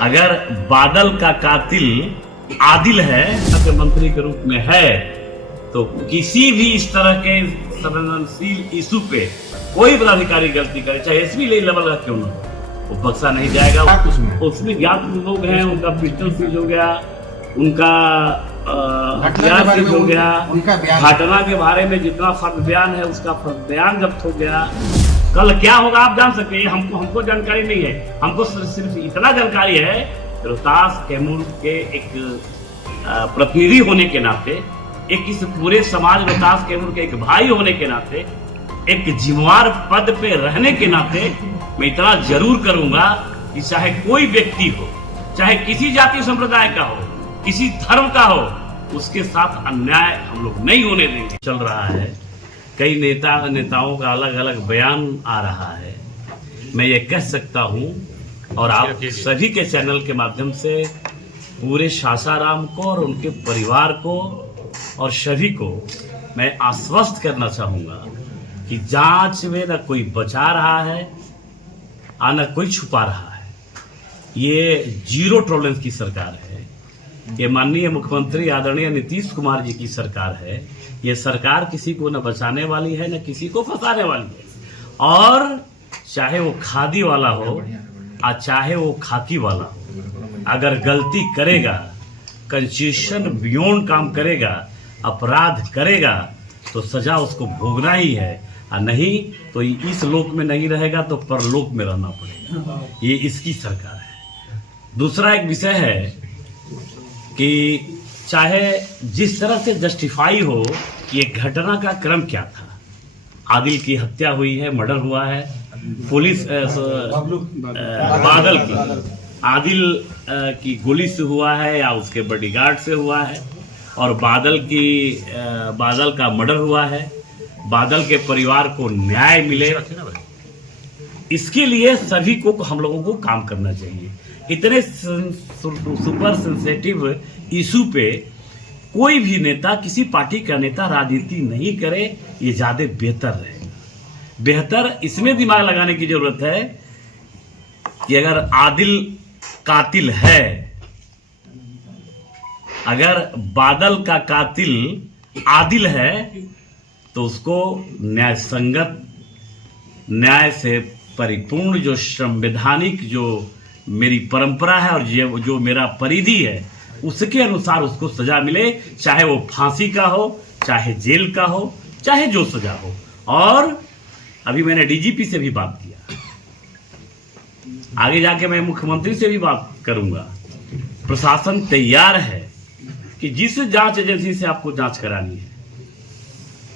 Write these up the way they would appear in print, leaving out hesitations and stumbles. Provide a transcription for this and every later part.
अगर बादल का कातिल आदिल है, अगर मंत्री के रूप में है, तो किसी भी इस तरह के संवेदनशील इशू पे कोई पदाधिकारी गलती करे, चाहे एसपी लेवल का क्यों न हो, वो बख्शा नहीं जाएगा। उसमें ज्ञात लोग हैं, उनका पिस्टल सीज हो गया, उनका हथियार सीज हो गया, घटना के बारे में जितना फर्द बयान है उसका फर्द बयान जब्त हो गया। कल क्या होगा आप जान सकते हैं, हमको जानकारी नहीं है। हमको सिर्फ इतना जानकारी है, रोहतास कैमूर के एक प्रतिनिधि होने के नाते, एक इस पूरे समाज रोहतास कैमूर के एक भाई होने के नाते, एक जिम्मेवार पद पे रहने के नाते मैं इतना जरूर करूंगा कि चाहे कोई व्यक्ति हो, चाहे किसी जाति संप्रदाय का हो, किसी धर्म का हो, उसके साथ अन्याय हम लोग नहीं होने देंगे। चल रहा है, कई नेताओं का अलग अलग बयान आ रहा है। मैं ये कह सकता हूं और आप सभी के चैनल के माध्यम से पूरे सासाराम को और उनके परिवार को और सभी को मैं आश्वस्त करना चाहूंगा कि जांच में न कोई बचा रहा है और न कोई छुपा रहा है। ये जीरो टॉलरेंस की सरकार है। ये माननीय मुख्यमंत्री आदरणीय नीतीश कुमार जी की सरकार है। ये सरकार किसी को न बचाने वाली है, न किसी को फंसाने वाली है। और चाहे वो खादी वाला हो और चाहे वो खाकी वाला हो, अगर गलती करेगा, कंस्टिट्यूशन बियॉन्ड काम करेगा, अपराध करेगा, तो सजा उसको भोगना ही है। और नहीं तो इस लोक में नहीं रहेगा तो परलोक में रहना पड़ेगा। ये इसकी सरकार है। दूसरा एक विषय है कि चाहे जिस तरह से जस्टिफाई हो, ये घटना का क्रम क्या था। आदिल की हत्या हुई है, मर्डर हुआ है, पुलिस बादल की, आदिल की गोली से हुआ है या उसके बॉडीगार्ड से हुआ है, और बादल का मर्डर हुआ है। बादल के परिवार को न्याय मिले, इसके लिए सभी को हम लोगों को काम करना चाहिए। इतने सुपर सेंसिटिव इशू पे कोई भी नेता, किसी पार्टी का नेता राजनीति नहीं करे, ये ज्यादा बेहतर रहेगा। बेहतर इसमें दिमाग लगाने की जरूरत है कि अगर आदिल कातिल है, अगर बादल का कातिल आदिल है, तो उसको न्याय संगत, न्याय से परिपूर्ण, जो संवैधानिक जो मेरी परंपरा है और जो मेरा परिधि है, उसके अनुसार उसको सजा मिले, चाहे वो फांसी का हो, चाहे जेल का हो, चाहे जो सजा हो। और अभी मैंने डीजीपी से भी बात किया, आगे जाके मैं मुख्यमंत्री से भी बात करूंगा। प्रशासन तैयार है कि जिस जांच एजेंसी से आपको जांच करानी है,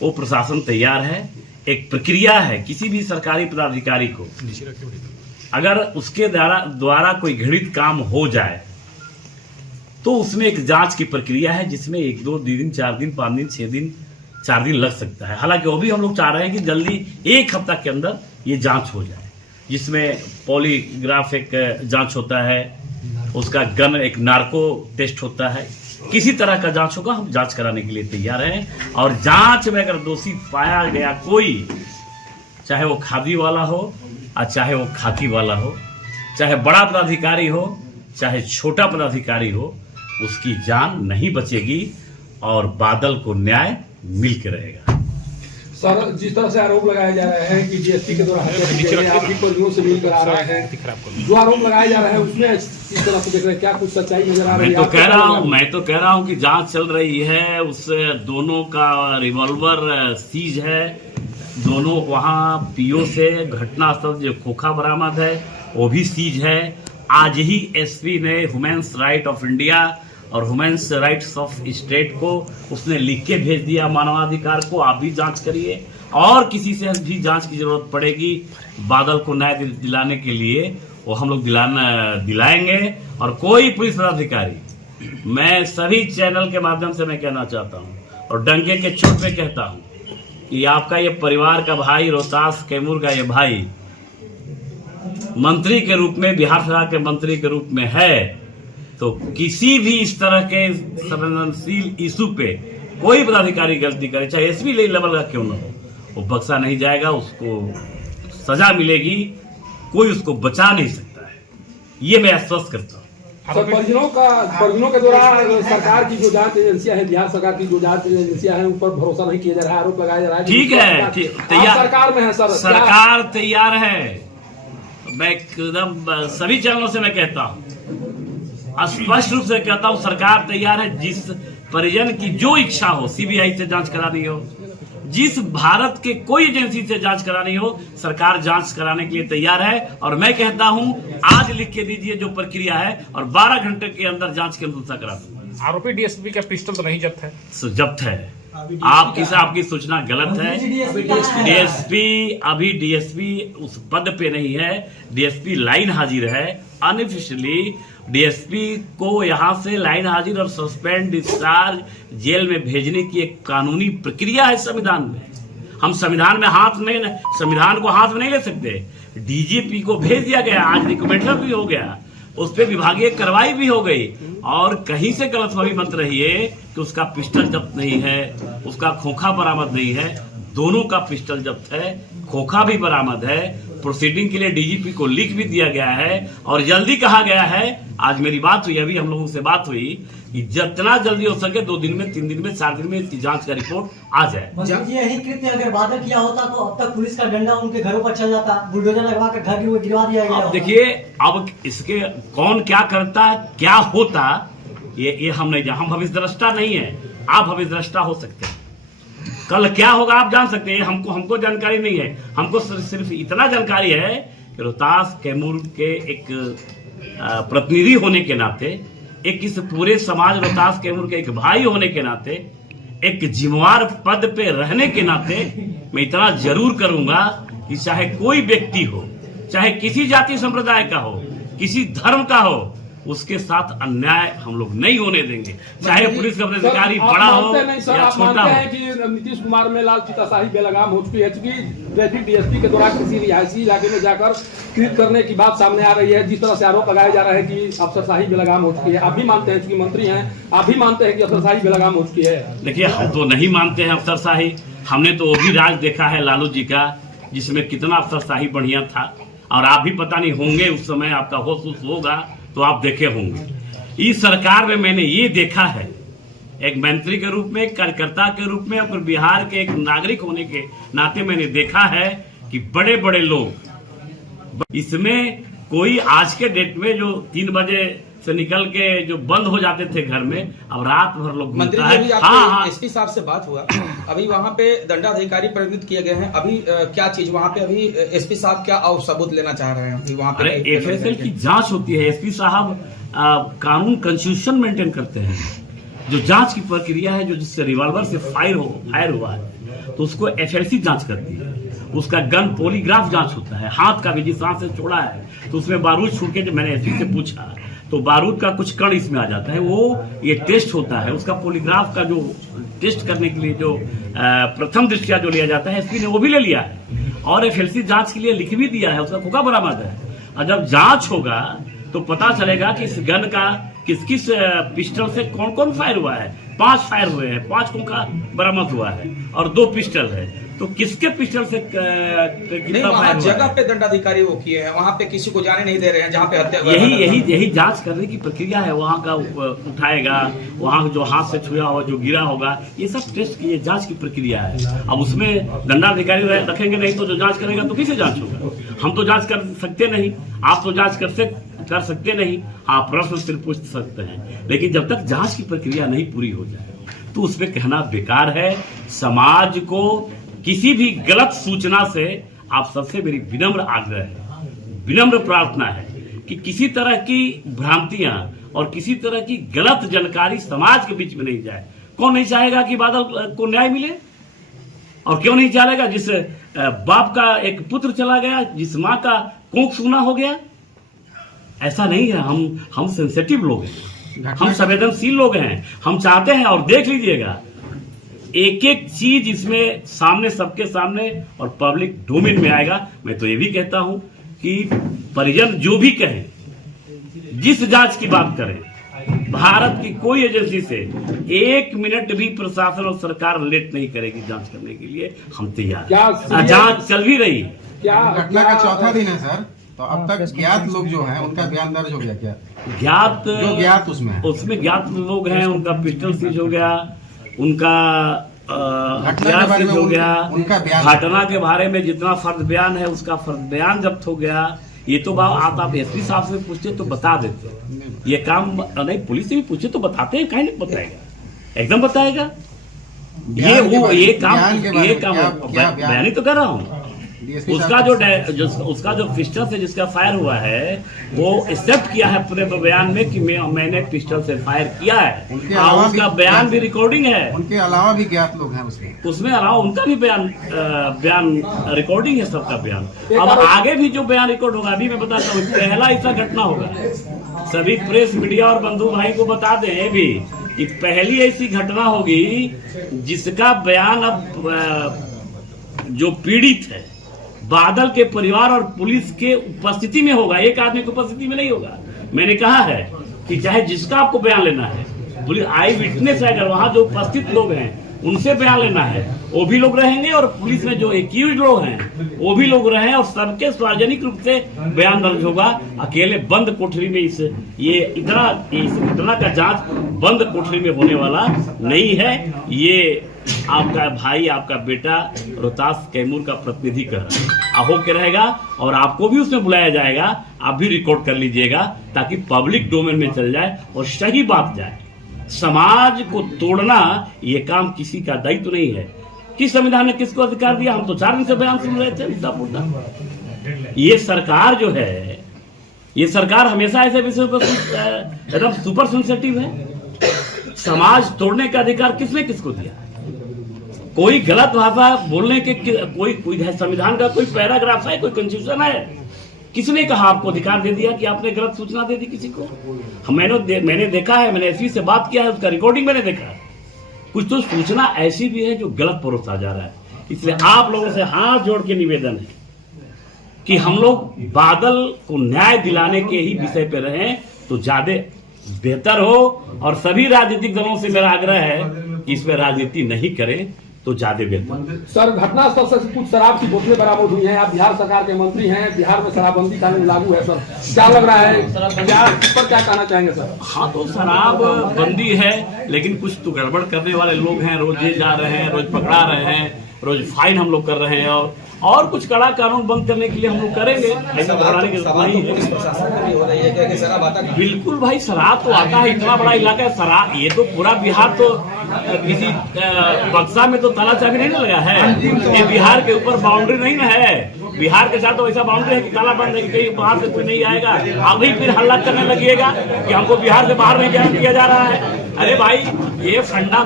वो प्रशासन तैयार है। एक प्रक्रिया है, किसी भी सरकारी पदाधिकारी को अगर उसके द्वारा कोई घृणित काम हो जाए तो उसमें एक जांच की प्रक्रिया है, जिसमें 1 2 दिन 4 दिन 5 दिन 6 दिन 4 दिन लग सकता है। हालांकि वो भी हम लोग चाह रहे हैं कि जल्दी 1 हफ्ता के अंदर ये जांच हो जाए, जिसमें पॉलीग्राफ एक जांच होता है, उसका गन एक नार्को टेस्ट होता है। किसी तरह का जांच होगा, हम जांच कराने के लिए तैयार हैं। और जांच में अगर दोषी पाया गया कोई, चाहे वो खादी वाला हो और चाहे वो खाकी वाला हो, चाहे बड़ा पदाधिकारी हो चाहे छोटा पदाधिकारी हो, उसकी जान नहीं बचेगी और बादल को न्याय मिल के रहेगा। सर, जिस तरह से आरोप लगाए जा रहे हैं कि जीएसटी के द्वारा आप ही को न्यूज़ से मिलकर आ रहे हैं, जो आरोप लगाए जा रहे हैं उसमें इस तरह से देख रहे हैं, क्या कुछ सच्चाई नजर आ रही है? मैं तो कह रहा हूँ कि जांच चल रही है, उससे दोनों का रिवॉल्वर सीज है, दोनों वहाँ पीओ से घटनास्थल जो खोखा बरामद है वो भी सीज है। आज ही एसपी ने ह्यूमन्स राइट ऑफ इंडिया और ह्यूमन्स राइट्स ऑफ स्टेट को उसने लिख के भेज दिया मानवाधिकार को, आप भी जांच करिए। और किसी से भी जांच की जरूरत पड़ेगी बादल को न्याय दिलाने के लिए, वो हम लोग दिलाएंगे। और कोई पुलिस पदाधिकारी, मैं सभी चैनल के माध्यम से मैं कहना चाहता हूँ और डंके के चोट पे कहता हूँ कि आपका ये परिवार का भाई, रोहतास कैमूर का ये भाई मंत्री के रूप में, बिहार सरकार के मंत्री के रूप में है, तो किसी भी इस तरह के संवेदनशील इशू पे कोई पदाधिकारी गलती करे, चाहे एसपी लेवल का क्यों न हो, वो बख्शा नहीं जाएगा, उसको सजा मिलेगी, कोई उसको बचा नहीं सकता है। ये मैं आश्वस्त करता हूँ। सर, परिजनों के द्वारा सरकार की जो जांच एजेंसियां हैं, बिहार सरकार की जो जांच एजेंसियां हैं, उन पर भरोसा नहीं किया जा रहा है, आरोप लगाया जा रहा है। ठीक है, तैयार सरकार में है सर, सरकार तैयार है। मैं एकदम सभी चैनलों से मैं कहता हूँ, स्पष्ट रूप से कहता हूँ, सरकार तैयार है। जिस परिजन की जो इच्छा हो, सीबीआई से जांच करानी हो, जिस भारत के कोई एजेंसी से जांच करानी हो, सरकार जांच कराने के लिए तैयार है। और मैं कहता हूं, आज लिख के दीजिए जो प्रक्रिया है, और 12 घंटे के अंदर जांच की अनुशंसा करा दूंगा। आरोपी डीएसपी का पिस्टल तो नहीं जब्त है? जब्त है। आपकी सूचना गलत है। डीएसपी उस पद पे नहीं है। डीएसपी लाइन हाजिर है। अनऑफिशियली डीएसपी को यहां से लाइन हाजिर और सस्पेंड, डिस्चार्ज, जेल में भेजने की एक कानूनी प्रक्रिया है संविधान में। हम संविधान को हाथ में नहीं ले सकते। डीजीपी को भेज दिया गया, आज रिकमेंडर भी हो गया, उस पर विभागीय कार्रवाई भी हो गई। और कहीं से गलतफहमी मत रही है कि उसका पिस्टल जब्त नहीं है, उसका खोखा बरामद नहीं है। दोनों का पिस्टल जब्त है, खोखा भी बरामद है। प्रोसीडिंग के लिए डीजीपी को लिख भी दिया गया है और जल्दी कहा गया है। आज मेरी बात हुई, अभी हम लोगों से बात हुई कि जितना जल्दी हो सके 2 दिन में, 3 दिन में, 4 दिन में इसकी जांच का रिपोर्ट आ जाए। यही कृत्य अगर बादल किया होता तो अब तक पुलिस का डंडा उनके घरों पर चल जाता, बुलडोजर लगवा कर घर गिरवा दिया गया। अब देखिए, अब इसके कौन क्या करता, क्या होता, ये हम नहीं जान। हम भविष्यद्रष्टा नहीं है, आप भविष्यद्रष्टा हो सकते हैं। कल क्या होगा आप जान सकते हैं, हमको जानकारी नहीं है। हमको सिर्फ इतना जानकारी है कि रोहतास कैमूर के एक प्रतिनिधि होने के नाते, एक इस पूरे समाज रोहतास कैमूर के एक भाई होने के नाते, एक जिम्मेवार पद पे रहने के नाते मैं इतना जरूर करूंगा कि चाहे कोई व्यक्ति हो, चाहे किसी जाति संप्रदाय का हो, किसी धर्म का हो, उसके साथ अन्याय हम लोग नहीं होने देंगे। चाहे पुलिस का अधिकारी बड़ा हो या छोटा हो। कि नीतीश कुमार में लाल चिताशाही बेलगाम हो चुकी है, चूंकि ट्रैफिक डीएसपी के द्वारा किसी रिहायशी इलाके में जाकर कृत करने की बात सामने आ रही है। जिस तरह से आरोप लगाया जा रहा है कि अफसरशाही बेलगाम हो चुकी है, आप भी मानते हैं, चूंकि मंत्री हैं, आप भी मानते हैं कि अफसरशाही बेलगाम हो चुकी है? देखिए, हम तो नहीं मानते हैं अफसरशाही। हमने तो वो भी राज देखा है लालू जी का, जिसमें कितना अफसरशाही बढ़िया था। और आप भी पता नहीं होंगे, उस समय आपका होश होगा तो आप देखे होंगे। इस सरकार में मैंने ये देखा है, एक मंत्री के रूप में, कार्यकर्ता के रूप में, और बिहार के एक नागरिक होने के नाते मैंने देखा है कि बड़े बड़े लोग, इसमें कोई आज के डेट में जो 3 बजे से निकल के जो बंद हो जाते थे घर में, अब रात भर लोग मंत्री जी, हाँ, एसपी साहब से बात हुआ, अभी वहाँ पे दंडाधिकारी परिवर्तित किए गए हैं। अभी क्या चीज वहाँ पे, अभी एसपी साहब क्या और सबूत लेना चाह रहे हैं वहाँ पे? एफएसएल की जांच होती है। एसपी साहब कानून कॉन्स्टिट्यूशन मेंटेन करते हैं। जो जांच की प्रक्रिया है, जो जिससे रिवॉल्वर से फायर हुआ है, तो उसको एफएलसी जांच करती है। उसका गन पॉलीग्राफ जांच होता है। हाथ का भी, जिस हाथ से छोड़ा है तो उसमें बारूद छूट के, जब मैंने एसपी से पूछा तो बारूद का कुछ कण इसमें आ जाता है, वो ये टेस्ट होता है। उसका पॉलीग्राफ का जो टेस्ट करने के लिए जो प्रथम दृष्टया जो लिया जाता है, एसपी ने वो भी ले लिया है और एफएलसी जांच के लिए लिख भी दिया है। उसका खोखा बरामद है। और जब जांच होगा तो पता चलेगा कि इस गन का किस पिस्टल से कौन कौन फायर हुआ है। 5 फायर हुए हैं, 5 खोखा बरामद हुआ है और 2 पिस्टल है। तो किसके पिस्टल से कितना फायर हुआ? जगह पे दंडाधिकारी वो किए हैं, वहाँ पे किसी को जाने नहीं दे रहे हैं जहाँ पे हत्या। यही जांच करने की प्रक्रिया है। वहाँ का उठाएगा, वहाँ जो हाथ से छुआ हुआ, जो गिरा होगा, ये सब टेस्ट की, ये जांच की प्रक्रिया है। अब उसमें दंडाधिकारी रखेंगे नहीं तो जो जांच करेगा तो किसे जांच होगा? हम तो जांच कर सकते नहीं, आप तो जांच कर सकते नहीं। आप प्रश्न सिर्फ पूछ सकते हैं, लेकिन जब तक जांच की प्रक्रिया नहीं पूरी हो जाए तो उस पर कहना बेकार है। समाज को किसी भी गलत सूचना से, आप सबसे मेरी विनम्र आग्रह है, विनम्र प्रार्थना है कि किसी तरह की भ्रांतियां और किसी तरह की गलत जानकारी समाज के बीच में नहीं जाए। कौन नहीं चाहेगा कि बादल को न्याय मिले? और क्यों नहीं चाहेगा जिस बाप का एक पुत्र चला गया, जिस माँ का कोख सूना हो गया? ऐसा नहीं है। हम सेंसिटिव लोग हैं, हम संवेदनशील लोग हैं। हम चाहते हैं, और देख लीजिएगा, एक एक चीज इसमें सामने, सबके सामने और पब्लिक डोमेन में आएगा। मैं तो ये भी कहता हूं कि परिजन जो भी कहें, जिस जांच की बात करें, भारत की कोई एजेंसी से 1 मिनट भी प्रशासन और सरकार लेट नहीं करेगी जांच करने के लिए। हम तैयार। जांच चल भी रही। घटना का 4था दिन है सर। तो अब तक ज्ञात लोग जो हैं उनका बयान दर्ज हो गया क्या? ज्ञात जो ज्ञात उसमें है। उसमें ज्ञात लोग हैं, उनका पिस्टल सीज हो गया, उनका घटना के हथियार बारे सीज में हो गया, उनका बयान, घटना के बारे में जितना फर्द बयान है उसका फर्द बयान जब्त हो गया। ये तो बात आप एसपी साहब से पूछते तो बता देते। ये काम नहीं, पुलिस से भी पूछे तो बताते हैं, कहीं नहीं बताएगा, एकदम बताएगा। ये वो ये काम बयान ही तो कर रहा हूँ। उसका उसका जो पिस्टल से जिसका फायर हुआ है वो एक्सेप्ट किया है अपने बयान में कि मैंने पिस्टल से फायर किया है, और उसका बयान भी रिकॉर्डिंग है। उनके अलावा भी ज्ञात लोग हैं उसमें अलावा उनका भी बयान रिकॉर्डिंग है, सबका बयान। अब आगे भी जो बयान रिकॉर्ड होगा, अभी मैं बताता हूँ, पहला ऐसा घटना होगा। सभी प्रेस मीडिया और बंधु भाई को बता दें भी कि पहली ऐसी घटना होगी जिसका बयान अब जो पीड़ित है बादल के परिवार और पुलिस के उपस्थिति में होगा, एक आदमी की उपस्थिति में नहीं होगा। मैंने कहा है कि चाहे जिसका आपको बयान लेना है, पुलिस आई विटनेस है, अगर वहां जो उपस्थित लोग हैं उनसे बयान लेना है, वो भी लोग रहेंगे, और पुलिस में जो एक्यूज लोग हैं वो भी लोग रहे, और सबके सार्वजनिक रूप से बयान दर्ज होगा। अकेले बंद कोठरी में इस घटना का जांच बंद कोठरी में होने वाला नहीं है। ये आपका भाई, आपका बेटा रोहतास कैमूर का प्रतिनिधि कर होके रहेगा, और आपको भी उसमें बुलाया जाएगा। आप भी रिकॉर्ड कर लीजिएगा ताकि पब्लिक डोमेन में चल जाए और सही बात जाए। समाज को तोड़ना ये काम किसी का दायित्व नहीं है। किस संविधान ने किसको अधिकार दिया? हम तो 4 दिन से बयान सुन रहे थे। ये सरकार जो है, ये सरकार हमेशा ऐसे विषयों पर एकदम सुपर सेंसिटिव है। समाज तोड़ने का अधिकार किसने किसको दिया? कोई गलत भाषा बोलने के कोई संविधान का कोई पैराग्राफ है, कोई कंस्टिट्यूशन है? किसने कहा आपको अधिकार दे दिया कि आपने गलत सूचना दे दी किसी को? मैंने देखा है, मैंने एसपी से बात किया है, उसका रिकॉर्डिंग मैंने देखा है। कुछ तो सूचना ऐसी भी है जो गलत परोसा जा रहा है। इसलिए आप लोगों से हाथ जोड़ के निवेदन है कि हम लोग बादल को न्याय दिलाने के ही विषय पे रहें तो ज्यादा बेहतर हो, और सभी राजनीतिक दलों से मेरा आग्रह है कि इसमें राजनीति नहीं करें तो ज्यादा बेहतर। सर, घटनास्थल से कुछ शराब की बोतलें बरामद हुई हैं। आप बिहार सरकार के मंत्री हैं, बिहार में शराबबंदी कानून लागू है सर, क्या लग रहा है, क्या कहना चाहेंगे सर? हाँ, तो शराब बंदी है, लेकिन कुछ तो गड़बड़ करने वाले लोग हैं, रोज ये जा रहे हैं, रोज पकड़ा रहे हैं, रोज फाइन हम लोग कर रहे हैं, और कुछ कड़ा कानून बंद करने के लिए हम लोग करेंगे। ऐसा घबराने की जरूरत नहीं है। बिल्कुल भाई, शराब तो आता है, इतना बड़ा इलाका है शराब, ये तो पूरा बिहार तो किसी बक्सा में तो ताला चाबी नहीं ना लगा है। ये बिहार के ऊपर बाउंड्री नहीं ना है। बिहार के साथ तो ऐसा बाउंड्री है कि ताला बंद है, कहीं बाहर से कोई नहीं आएगा। अभी फिर हल्ला करने लगिएगा कि हमको बिहार से बाहर नहीं जाने दिया जा रहा है। अरे भाई, ये फंडा